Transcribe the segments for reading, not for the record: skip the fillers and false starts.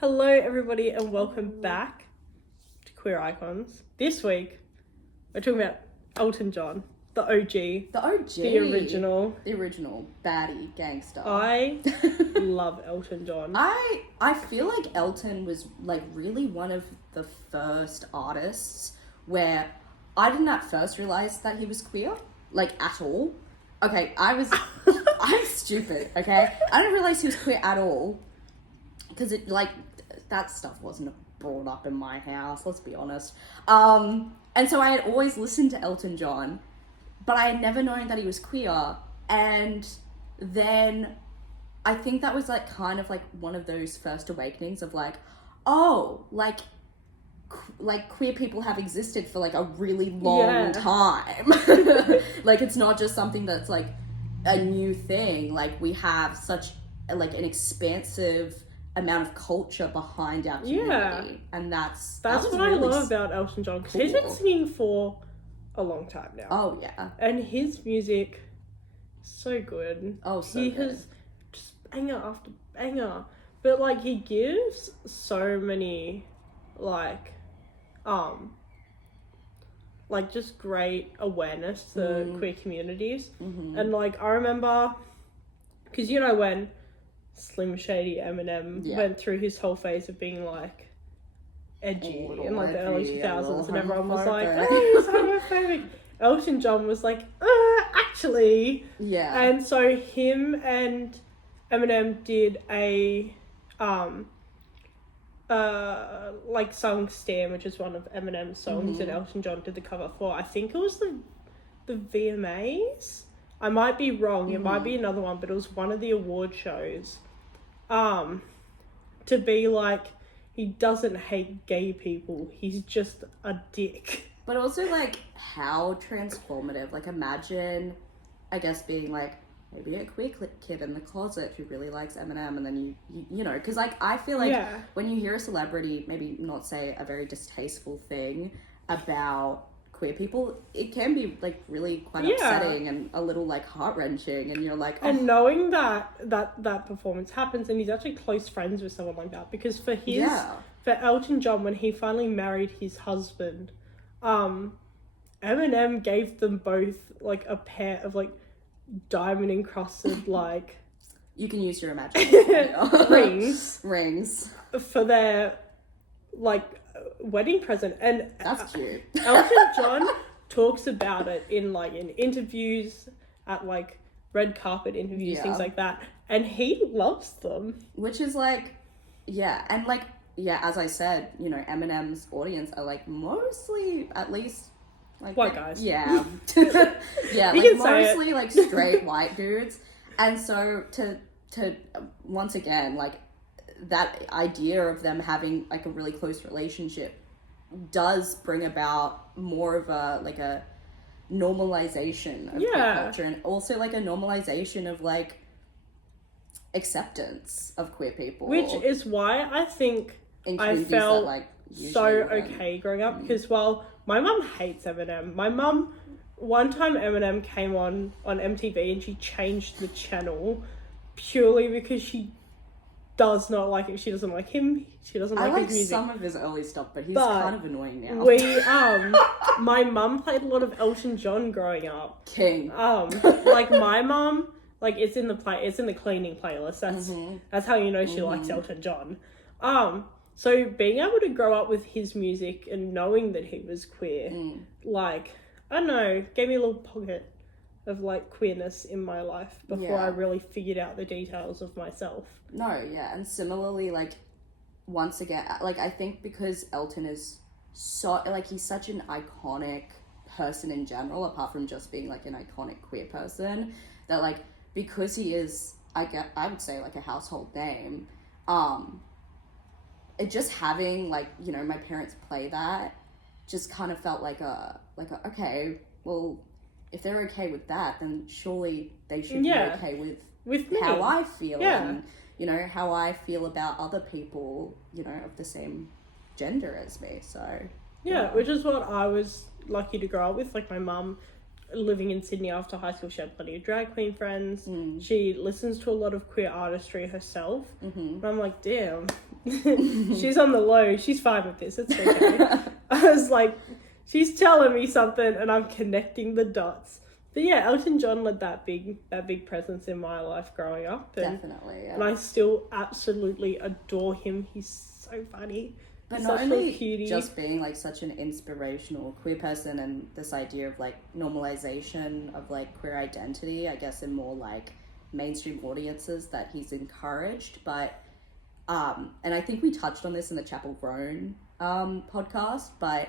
Hello, everybody, and welcome back to Queer Icons. This week, we're talking about Elton John, the OG. The OG. The original. The original baddie gangster. I love Elton John. I feel like Elton was like really one of the first artists where I didn't at first realize that he was queer, like at all. Okay, I'm stupid, okay? I didn't realize he was queer at all. Because that stuff wasn't brought up in my house, let's be honest. And so I had always listened to Elton John, but I had never known that he was queer. And then I think that was kind of one of those first awakenings of queer people have existed for a really long time. It's not just something that's a new thing. We have such an expansive amount of culture behind our community, and that's what really I love about Elton John, because he's been singing for a long time now. Oh yeah, and his music so good. Oh, so he good. has just banger after banger, but he gives so many just great awareness to queer communities. And I remember, because when Slim Shady Eminem went through his whole phase of being edgy in the early 2000s, and everyone was like, oh, he's homophobic. Elton John was actually, and so him and Eminem did a song Stan, which is one of Eminem's songs that Elton John did the cover for. I think it was the VMAs. I might be wrong, it might be another one, but it was one of the award shows. To be he doesn't hate gay people, he's just a dick. But also how transformative. Imagine, I guess, being maybe a queer kid in the closet who really likes Eminem, and then you know, because I feel when you hear a celebrity maybe not say a very distasteful thing about queer people, it can be really quite upsetting and a little heart-wrenching, and you're and knowing that performance happens, and he's actually close friends with someone like that, because for Elton John, when he finally married his husband, Eminem gave them both a pair of diamond encrusted you can use your imagination rings for their wedding present. And that's cute. Elton John talks about it in interviews, at red carpet interviews, things like that, and he loves them, which is as I said, Eminem's audience are mostly, at least white guys. Yeah. Mostly straight white dudes. And so to once again, that idea of them having a really close relationship does bring about more of a normalization of queer culture, and also a normalization of acceptance of queer people, which is why I think I felt so okay growing up, because while my mum hates Eminem, my mum, one time Eminem came on MTV and she changed the channel purely because she does not like it. She doesn't like him. She doesn't like his music. I like some of his early stuff, but he's kind of annoying now. My mum played a lot of Elton John growing up. King. My mum, it's in the cleaning playlist. That's how you know she likes Elton John. So being able to grow up with his music and knowing that he was queer, I don't know, gave me a little pocket of queerness in my life before I really figured out the details of myself. No, yeah, and similarly, once again, I think because Elton is so, he's such an iconic person in general, apart from just being an iconic queer person, that because he is, I would say a household name, it just having my parents play that just kind of felt okay, well, if they're okay with that, then surely they should be okay with me. How I feel, and how I feel about other people of the same gender as me. So which is what I was lucky to grow up with. My mum living in Sydney after high school, she had plenty of drag queen friends. She listens to a lot of queer artistry herself. And I'm like, damn, she's on the low. She's fine with this. It's okay. I was like, she's telling me something and I'm connecting the dots. But yeah, Elton John led that big presence in my life growing up. And, Definitely, yeah. And I still absolutely adore him. He's so funny. But He's not such a only cutie. just being like such an inspirational queer person and this idea of like normalization of like queer identity, I guess in more like mainstream audiences that he's encouraged. But and I think we touched on this in the Chapel Grown podcast, but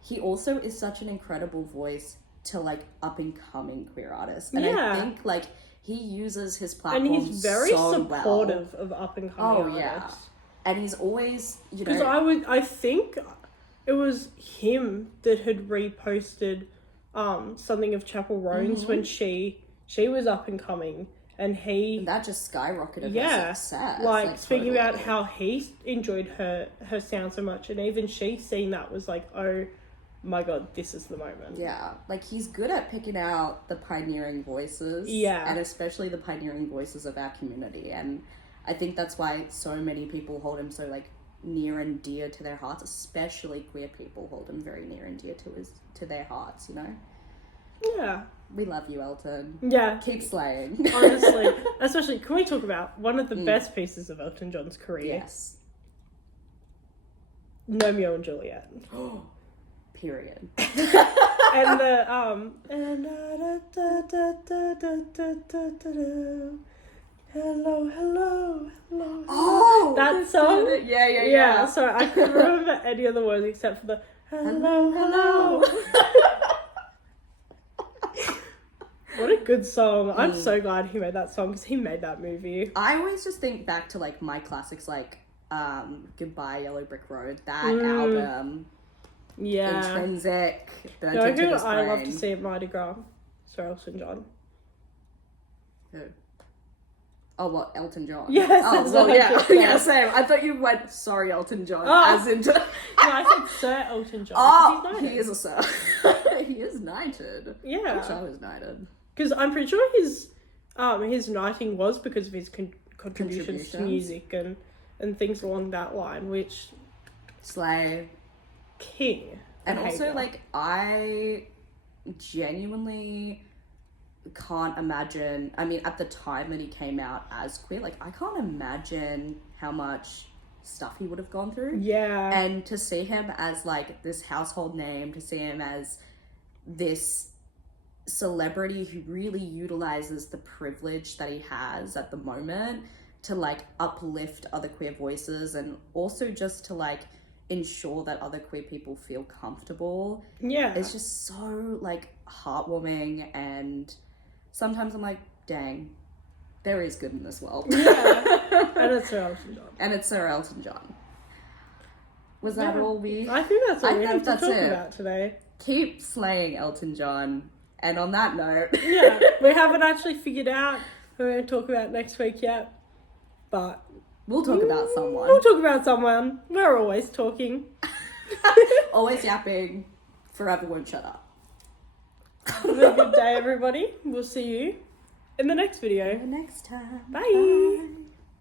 he also is such an incredible voice to like up and coming queer artists. And I think like he uses his platform and he's very so supportive well. of up and coming artists. Yeah. And he's always, you know... Because I think it was him that had reposted something of Chapel Roan's when she was up and coming, and he... And that just skyrocketed her success. Like speaking totally. about how he enjoyed her sound so much, and even she seeing that was like, oh my god, this is the moment. Yeah, like he's good at picking out the pioneering voices. Yeah. And especially the pioneering voices of our community, and... I think that's why so many people hold him so, like, near and dear to their hearts, especially queer people hold him very near and dear to their hearts, you know? Yeah. We love you, Elton. Yeah. Keep slaying. Honestly. Especially, can we talk about one of the best pieces of Elton John's career? Yes. Romeo and Juliet. Period. And hello, hello, hello. Oh, that song. Yeah. So I couldn't remember any of the words except for the hello. What a good song. I'm so glad he made that song because he made that movie. I always just think back to like my classics like Goodbye Yellow Brick Road, that album. Yeah. Intrinsic. You know who I love to see at Mardi Gras? Sir Elton John. Who? Oh, what? Elton John? Yes. Oh, well, yeah, same. I thought you went, sorry, Elton John, as in... No, I said Sir Elton John. Oh, he is a sir. He is knighted. Yeah. I wish I was knighted. Because I'm pretty sure his knighting was because of his contributions to music and things along that line, which... Slay. King. And also, like, I genuinely... can't imagine, I mean, at the time that he came out as queer, like, I can't imagine how much stuff he would have gone through. Yeah. And to see him as, like, this household name, to see him as this celebrity who really utilizes the privilege that he has at the moment to, like, uplift other queer voices and also just to, like, ensure that other queer people feel comfortable. Yeah. It's just so, like, heartwarming, and sometimes I'm like, dang, there is good in this world. Yeah. And it's Sir Elton John. And it's Sir Elton John. Was that all we... I think that's all we have to talk about today. Keep slaying Elton John. And on that note... Yeah, we haven't actually figured out who we're going to talk about next week yet. But... We'll talk about someone. We'll talk about someone. We're always talking. Always yapping. Forever won't shut up. Have a good day, everybody. We'll see you in the next video. Next time. Bye.